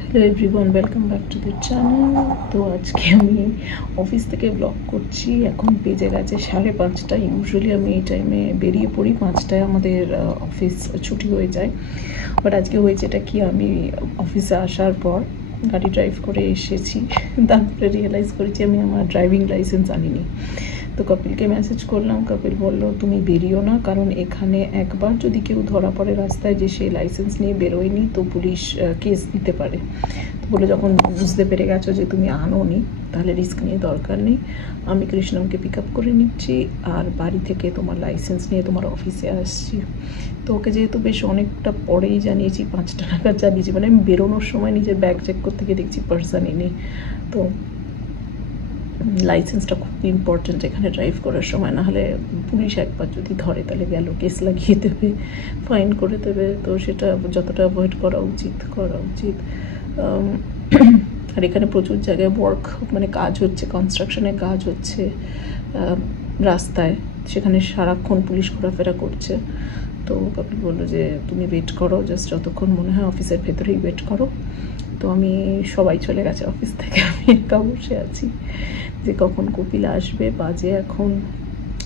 Hello everyone, welcome back to the channel. তো আজকে আমি অফিস থেকে ব্লগ করছি। এখন বেজে গেছে 5:30। ইউজুয়ালি আমি এই টাইমে বেরিয়ে পড়ি, 5টায় আমাদের অফিস ছুটি হয়ে যায়। বাট আজকে হয়েছে এটা কি, আমি অফিসে আসার পর গাড়ি ড্রাইভ করে এসেছি, তারপরে রিয়েলাইজ করেছি আমি আমার ড্রাইভিং লাইসেন্স আনিনি। তো কপিলকে মেসেজ করলাম, কপিল বলল তুমি বেরিও না, কারণ এখানে একবার যদি কেউ ধরা পড়ে রাস্তায় যে সে লাইসেন্স নিয়ে বেরোয়নি তো পুলিশ কেস দিতে পারে। তো বলে যখন বুঝতে পেরে গেছো যে তুমি আনোনি তাহলে রিস্ক নিয়ে দরকার নেই, আমি কৃষ্ণমকে পিক আপ করে নিচ্ছি আর বাড়ি থেকে তোমার লাইসেন্স নিয়ে তোমার অফিসে আসছি। তো ওকে যেহেতু বেশ অনেকটা পরেই জানিয়েছি, 5টা নাগাদ জানিয়েছি, মানে আমি বেরোনোর সময় নিজের ব্যাগ চেক করতে গিয়ে দেখছি পার্সনই নেই। তো লাইসেন্সটা খুব ইম্পর্টেন্ট এখানে ড্রাইভ করার সময়, না হলে পুলিশ একবার যদি ধরে তাহলে গেল, কেস লাগিয়ে দেবে, ফাইন করে দেবে। তো সেটা যতটা অ্যাভয়েড করা উচিত। আর এখানে প্রচুর জায়গায় ওয়ার্ক, মানে কাজ হচ্ছে, কনস্ট্রাকশনের কাজ হচ্ছে রাস্তায়, সেখানে সারাক্ষণ পুলিশ ঘোরাফেরা করছে। তো কপিল বললো যে তুমি ওয়েট করো, জাস্ট যতক্ষণ মনে হয় অফিসের ভেতরেই ওয়েট করো। তো আমি সবাই চলে গেছে অফিস থেকে, আমি একা বসে আছি যে কখন কপিল আসবে। বাজে এখন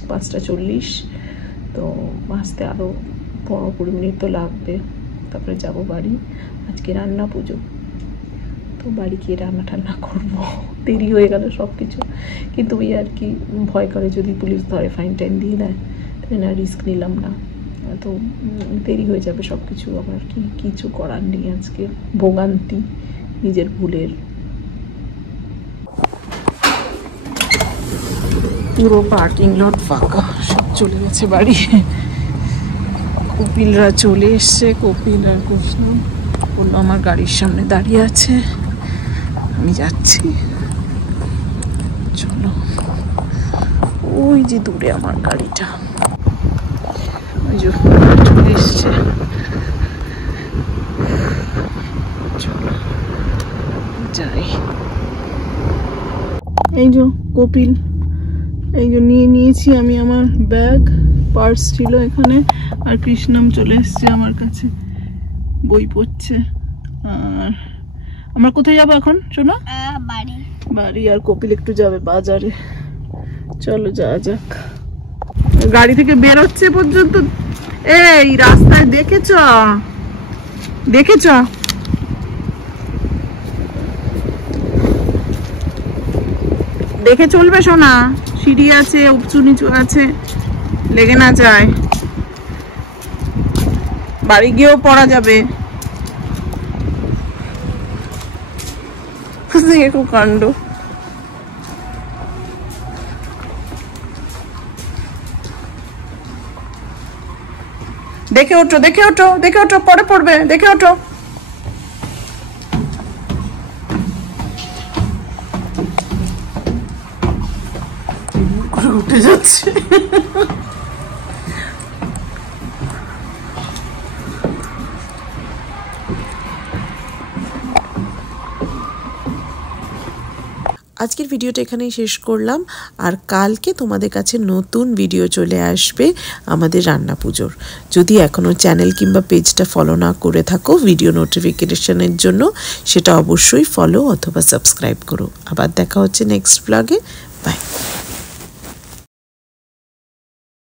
5:40। তো আসতে আরও 15-20 মিনিট তো লাগবে, তারপরে যাব বাড়ি। আজকে রান্না পুজো, তো বাড়ি গিয়ে রান্না টান্না করবো। দেরি হয়ে গেল সব কিছু, কিন্তু ওই আর কি ভয় করে যদি পুলিশ ধরে ফাইন টাইন দিয়ে দেয়, তাই না, রিস্ক নিলাম না। তো দেরি হয়ে যাবে সব কিছু, আবার কি কিছু করার নেই। আজকে ভোগান্তি নিজের ভুলের। পুরো পার্কিং লট ফাঁকা, সব চলে গেছে বাড়ি। কপিলরা চলে এসছে, কপিল আর কৃষ্ণ বললো আমার গাড়ির সামনে দাঁড়িয়ে আছে, আমি যাচ্ছি, চলো। ওই যে দূরে আমার গাড়িটা, ওই যে চলে এসছে, চলো যাই। এই যে কপিল, এই যে নিয়েছি আমি আমার ব্যাগ, পার্স ছিল এখানে, আর কৃষ্ণম চলে এসছে আমার কাছে, বই পড়ছে। আর আমরা কোথায় যাবো এখন শোনা? বাড়ি। আর কপিল একটু যাবে বাজারে, চলো যাওয়া যাক। গাড়ি থেকে বেরোচ্ছে পর্যন্ত এই রাস্তায় দেখেছ দেখে চলবে শোনা, সিঁড়ি আছে, উঁচু নিচু আছে, লেগে না যায়, বাড়ি গিয়েও পড়া যাবে। খুব কাণ্ড। দেখে ওঠো, পরে পড়বে, দেখে ওঠো। উঠে যাচ্ছে। আজকের ভিডিওটা এখানেই শেষ করলাম, আর কালকে তোমাদের কাছে নতুন ভিডিও চলে আসবে আমাদের রান্না পুজোর। যদি এখনও চ্যানেল কিংবা পেজটা ফলো না করে থাকো ভিডিও নোটিফিকেশনের জন্য, সেটা অবশ্যই ফলো অথবা সাবস্ক্রাইব করো। আবার দেখা হচ্ছে নেক্সট ব্লগে, বাই।